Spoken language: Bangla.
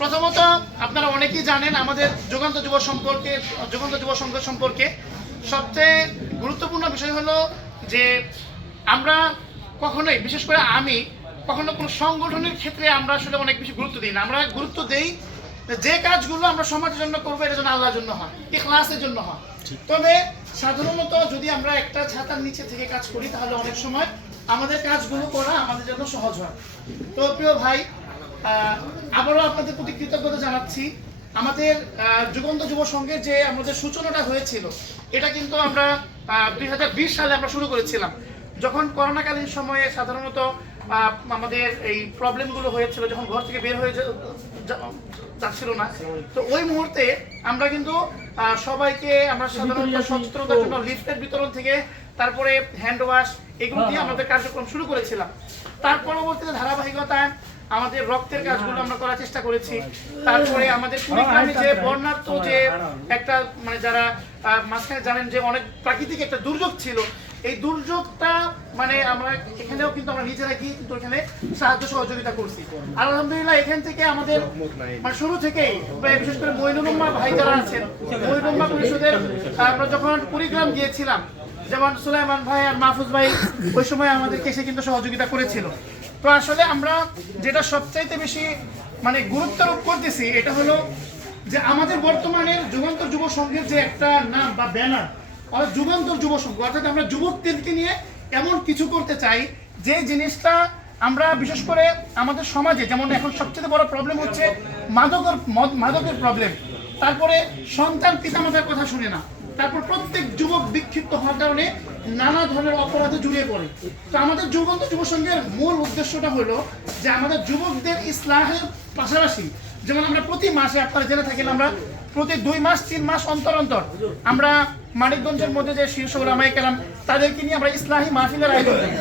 প্রথমত আপনারা অনেকেই জানেন আমাদের যুগান্ত যুব সংঘ সম্পর্কে সবচেয়ে গুরুত্বপূর্ণ বিষয় হলো যে আমরা কখনোই, বিশেষ করে আমি কখনো কোনো সংগঠনের ক্ষেত্রে আমরা আসলে অনেক বেশি গুরুত্ব দিই না। আমরা গুরুত্ব দেই যে কাজগুলো আমরা সমাজের জন্য করবো, এটা যেন আল্লাহর জন্য হয়, ইখলাসের জন্য হয়। তবে সাধারণত যদি আমরা একটা ছাতার নিচে থেকে কাজ করি তাহলে অনেক সময় আমাদের কাজগুলো করা আমাদের জন্য সহজ হয়। তো প্রিয় ভাই, আবারও আপনাদের প্রতি কৃতজ্ঞতা জানাচ্ছি। আমাদের যুগান্ত যুব সংঘের যে আমাদের সূচনাটা হয়েছিল, এটা কিন্তু আমরা 2020 সালে আমরা শুরু করেছিলাম, যখন করোনাকালীন সময়ে সাধারণত আমাদের এই প্রবলেমগুলো হয়েছিল, যখন ঘর থেকে বের হয়ে যাচ্ছিল না। তো ওই মুহূর্তে আমরা কিন্তু সবাইকে আমরা সাধারণত সচেতনতার জন্য লিফলেট বিতরণ থেকে তারপরে হ্যান্ড ওয়াশ এগুলো দিয়ে আমাদের কার্যক্রম শুরু করেছিলাম। তার পরবর্তীতে ধারাবাহিকতায় আমাদের রক্তের কাজগুলো আমরা করার চেষ্টা করেছি। তারপরে আমাদের কুড়িগ্রামে যে বন্যার্থ যে একটা মানে যারা মাঝখানে জানেন যে অনেক প্রাকৃতিক একটা দুর্যোগ ছিল, এই দুর্যোগটা মানে আমরা এখানেও কিন্তু আমরা নিজেরা গিয়ে কিন্তু এখানে সাহায্য সহযোগিতা করছি। আলহামদুলিল্লাহ, এখান থেকে আমাদের মানে শুরু থেকেই বিশেষ করে মঈনুল উম্মাহ ভাই যারা আছেন, মঈনুল উম্মাহ পরিষদের আমরা যখন কুড়িগ্রাম গিয়েছিলাম, যেমন সুলাইমান ভাই আর মাহফুজ ভাই ওই সময় আমাদেরকে এসে কিন্তু সহযোগিতা করেছিল। তো আসলে আমরা যেটা সবচাইতে বেশি মানে গুরুত্বারোপ করতেছি এটা হলো যে আমাদের বর্তমানের যুগান্তর যুব সংঘের যে একটা নাম বা ব্যানার, যুগান্তর যুব সংঘ, অর্থাৎ আমরা যুবকদেরকে নিয়ে এমন কিছু করতে চাই যে জিনিসটা আমরা বিশেষ করে আমাদের সমাজে, যেমন এখন সবচেয়ে বড় প্রবলেম হচ্ছে মাদকের প্রবলেম, তারপরে সন্তান পিতামাতার কথা শুনে না, তারপর প্রত্যেক যুবক বিক্ষিপ্ত হওয়ার কারণে নানা ধরনের অপরাধে জড়িয়ে পড়ে। তো আমাদের যুগান্ত যুব সংঘের মূল উদ্দেশ্যটা হলো যে আমাদের যুবকদের ইসলাহের পাশাপাশি, যেমন আমরা প্রতি মাসে, আপনারা জেনে থাকেন, আমরা প্রতি 2 মাস 3 মাস অন্তর অন্তর আমরা মানিকগঞ্জের মধ্যে যে শীর্ষ ওলামায়ে কেরাম তাদেরকে নিয়ে আমরা ইসলাহি মাহফিলের আয়োজন করি।